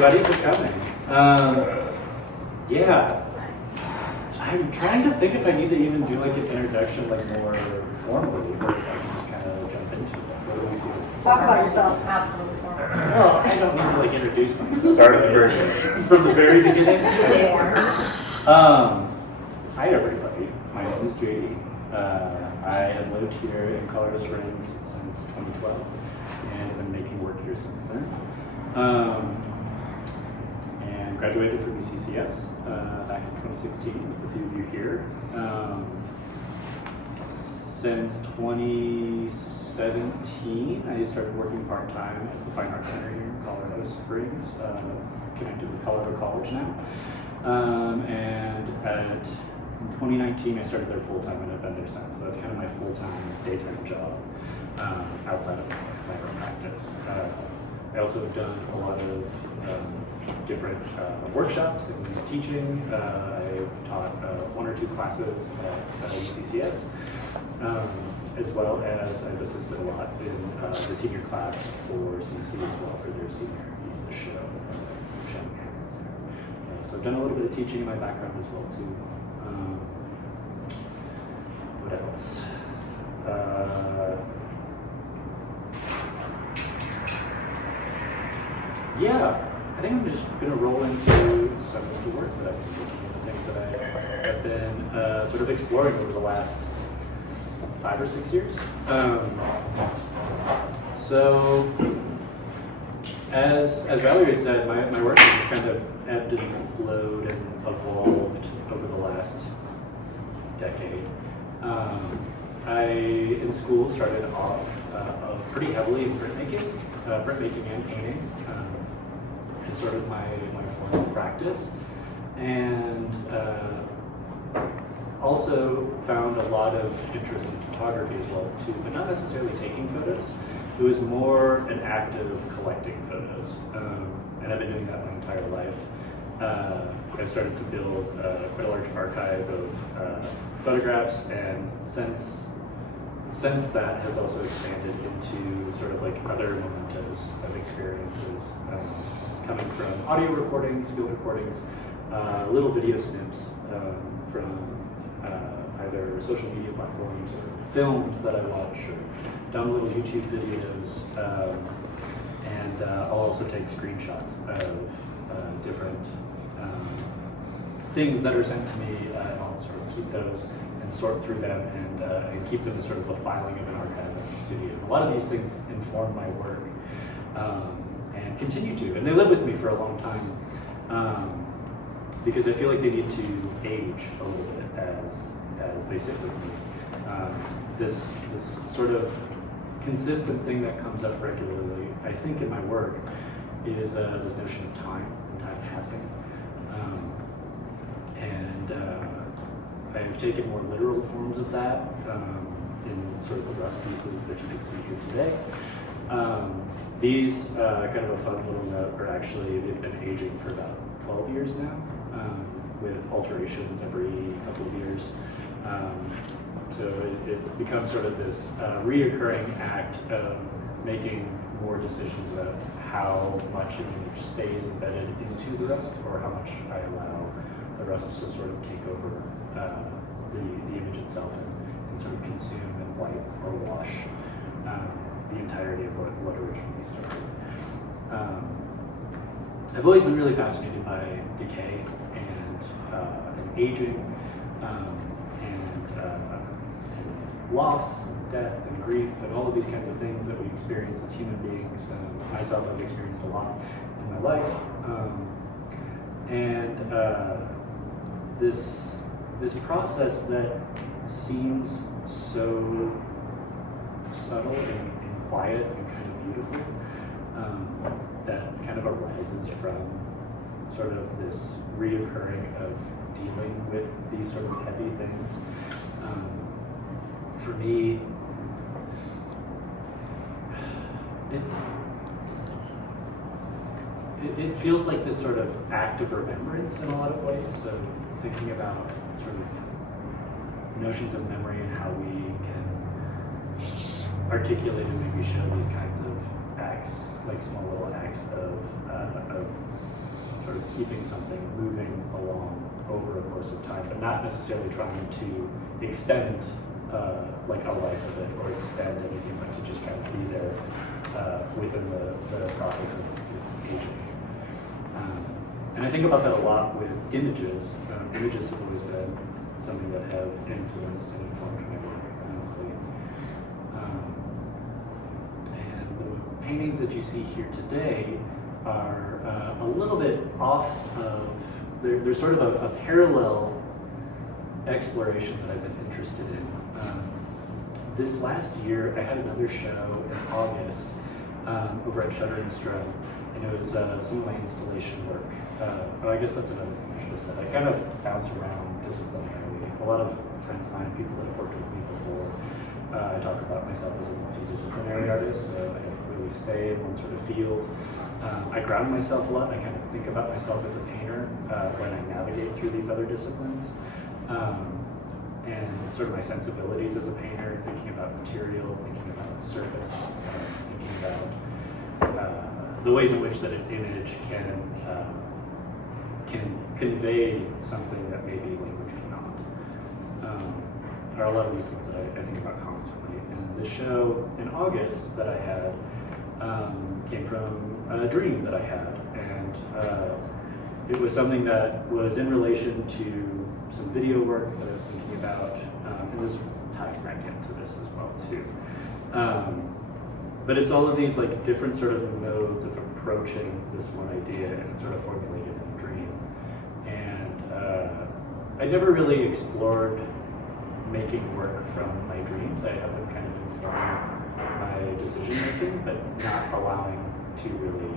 everybody for coming. Yeah, I'm trying to think if I need to even do like an introduction like more formally, or if I can just kind of jump into it. What do we do? Talk about yourself. Absolutely formal. Well, I don't need to like introduce myself. Start at the very From the very beginning. Yeah. Hi everybody, my name is JD. I have lived here in Colorado Springs since 2012 and been making work here since then. And graduated from UCCS back in 2016 with a few of you here. Since 2017, I started working part-time at the Fine Arts Center here in Colorado Springs, connected with Colorado College now. And in 2019, I started there full-time and I've been there since. So that's kind of my full-time, daytime job outside of my own practice. I also have done a lot of different workshops and teaching. I've taught 1 or 2 classes at UCCS, as well as I've assisted a lot in the senior class for CC as well for their senior visa show. So I've done a little bit of teaching in my background as well too. What else? Yeah, I think I'm just going to roll into some of the work that I've been doing and the things that I have been sort of exploring over the last 5 or 6 years. So, as Valerie had said, my work has kind of ebbed and flowed and evolved over the last decade. I, in school, started off pretty heavily in printmaking and painting. It's sort of my form of practice, and also found a lot of interest in photography as well too, but not necessarily taking photos. It was more an act of collecting photos, and I've been doing that my entire life. I started to build quite a large archive of photographs, and since that has also expanded into sort of like other mementos of experiences, coming from audio recordings, field recordings, little video snips from either social media platforms or films that I watch, or done little YouTube videos, and I'll also take screenshots of different things that are sent to me, and I'll sort of keep those and sort through them and keep them as sort of a filing of an archive at the studio. A lot of these things inform my work and continue to, and they live with me for a long time because I feel like they need to age a little bit as they sit with me. This sort of consistent thing that comes up regularly, I think, in my work is this notion of time and time passing. I've taken more literal forms of that in sort of the rust pieces that you can see here today. These, kind of a fun little note, are actually, they've been aging for about 12 years now, with alterations every couple of years. So it's become sort of this reoccurring act of making more decisions about how much an image stays embedded into the rust, or how much I allow the rust to sort of take over the image itself and sort of consume and wipe or wash the entirety of what originally started. I've always been really fascinated by decay and aging and loss and death and grief and all of these kinds of things that we experience as human beings. Myself, I've experienced a lot in my life. This process that seems so subtle and quiet and kind of beautiful, that kind of arises from sort of this reoccurring of dealing with these sort of heavy things. For me, it feels like this sort of act of remembrance in a lot of ways. So thinking about sort of notions of memory and how we can articulate and maybe show these kinds of acts like small little acts of sort of keeping something moving along over a course of time, but not necessarily trying to extend like a life of it or extend anything, but to just kind of be there within the process of its aging. And I think about that a lot with images. Images have always been something that have influenced and informed my work, honestly. And the paintings that you see here today are a little bit off of, they're sort of a parallel exploration that I've been interested in. This last year, I had another show in August over at Shutter and Stroh, and it was some of my installation work. I guess that's another thing I should have said. I kind of bounce around disciplinarily. A lot of friends of mine, people that have worked with me before, I talk about myself as a multidisciplinary artist, so I don't really stay in one sort of field. I ground myself a lot. I kind of think about myself as a painter when I navigate through these other disciplines. And sort of my sensibilities as a painter, thinking about material, thinking about surface, thinking about the ways in which that an image can convey something that maybe language cannot. There are a lot of these things that I think about constantly. And the show in August that I had came from a dream that I had, and it was something that was in relation to some video work that I was thinking about, and this ties back into this as well too. But it's all of these like different sort of modes of approaching this one idea, and it's sort of formulated in a dream. And I never really explored making work from my dreams. I have them kind of inform my decision making, but not allowing to really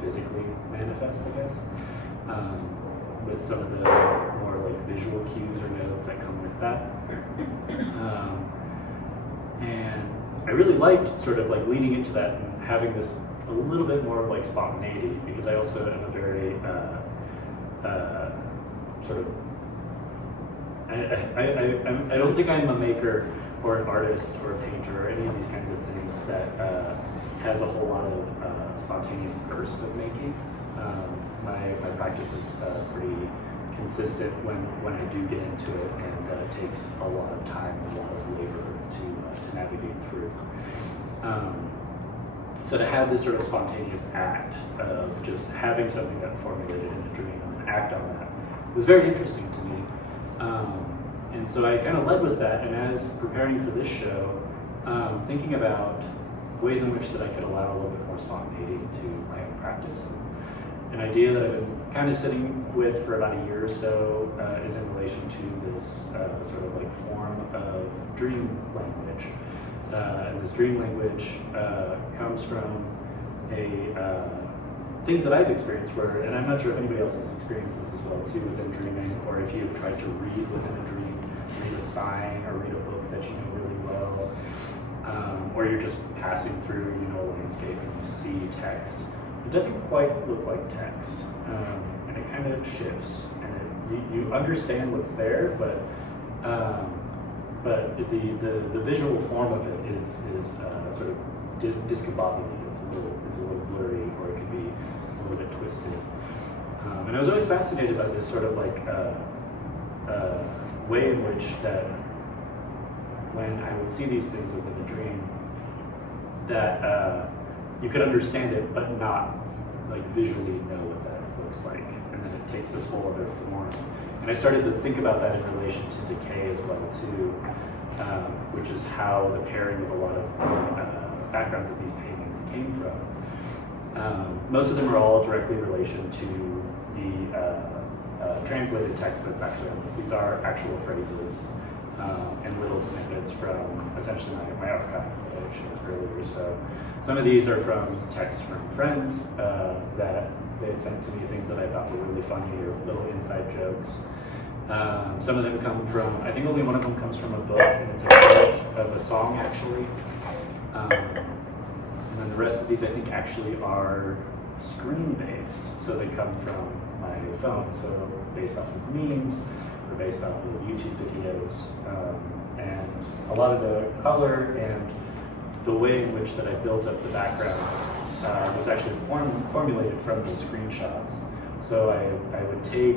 physically manifest, I guess. With some of the more like visual cues or notes that come with that. And I really liked sort of like leaning into that and having this a little bit more of like spontaneity, because I also am a very sort of, I don't think I'm a maker or an artist or a painter or any of these kinds of things that has a whole lot of spontaneous bursts of making. My practice is pretty consistent when I do get into it, and takes a lot of time and a lot of labor to navigate through. So to have this sort of spontaneous act of just having something that formulated in a dream and act on that was very interesting to me. And so I kind of led with that, and as preparing for this show, thinking about ways in which that I could allow a little bit more spontaneity to my own practice. An idea that I've been kind of sitting with for about a year or so is in relation to this sort of like form of dream language. And this dream language comes from things that I've experienced where, and I'm not sure if anybody else has experienced this as well too within dreaming, or if you've tried to read within a dream, read a sign or read a book that you know really well, or you're just passing through, you know, a landscape and you see text. It doesn't quite look like text, and it kind of shifts, and you understand what's there, but the visual form of it is sort of discombobulated. It's a little blurry, or it could be a little bit twisted. And I was always fascinated by this sort of like way in which that when I would see these things within a dream, that you could understand it, but not like visually know what that looks like. And then it takes this whole other form. And I started to think about that in relation to decay as well too, which is how the pairing of a lot of the backgrounds of these paintings came from. Most of them are all directly in relation to the translated text that's actually on this. These are actual phrases and little snippets from essentially my archive that I showed earlier. So some of these are from texts from friends that they had sent to me, things that I thought were really funny or little inside jokes. Some of them come from, I think only one of them comes from a book, and it's a quote of a song actually. And then the rest of these I think actually are screen-based, so they come from my phone, so based off of memes, or based off of YouTube videos. And a lot of the color and the way in which that I built up the backgrounds was actually formulated from the screenshots. So I would take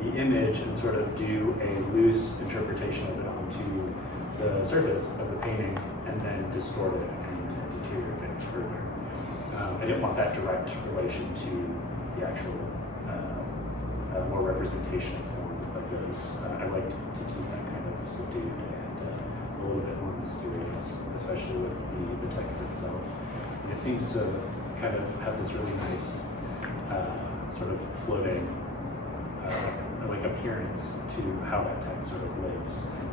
the image and sort of do a loose interpretation of it onto the surface of the painting and then distort it and deteriorate it further. I didn't want that direct relation to the actual more representational form of those. I liked to keep that kind of subdued and a little bit more mysterious, especially with the text itself. It seems to kind of have this really nice sort of floating like appearance to how that text sort of lives. And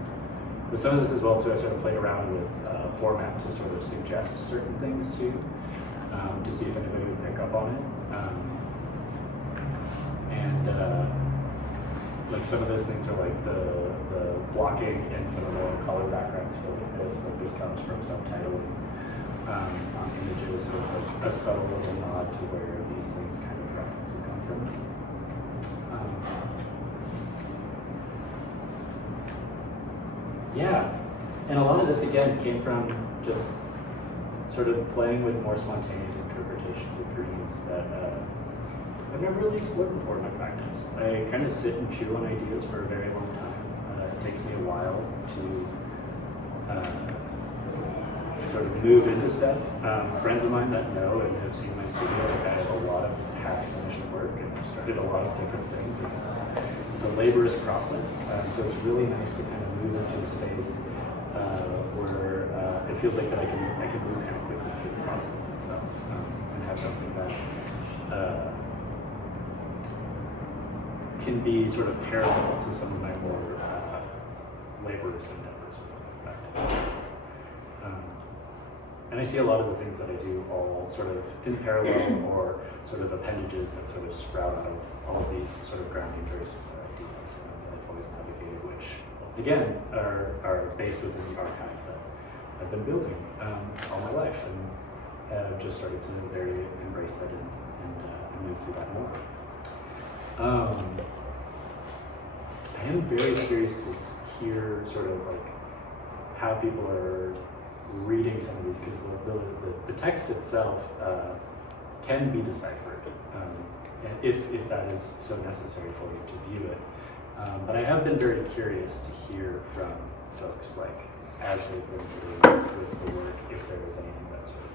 with some of this as well too, I sort of played around with format to sort of suggest certain things too, to see if anybody would pick up on it. Like some of those things are like the blocking and some of the color backgrounds feel like this. Like this comes from subtitling on images, so it's like a subtle little nod to where these things kind of reference would come from. Yeah, and a lot of this again came from just sort of playing with more spontaneous interpretations of dreams that I've never really explored before in my practice. I kind of sit and chew on ideas for a very long time. It takes me a while to sort of move into stuff. Friends of mine that know and have seen my studio, like I have a lot of half-finished work and I've started a lot of different things. And it's a laborious process, so it's really nice to kind of move into a space where it feels like that I can move kind of quickly through the process itself and have something that can be sort of parallel to some of my more laborious endeavors with practice. And I see a lot of the things that I do all sort of in parallel or sort of appendages that sort of sprout out of all of these sort of grounding very similar ideas that I've always navigated, which again are based within the archive that I've been building all my life, and I've just started to very embrace that and move through that more. I am very curious to hear sort of like how people are reading some of these, because the text itself can be deciphered, and if that is so necessary for you to view it. But I have been very curious to hear from folks, like as they've been sitting with the work, if there is anything that sort of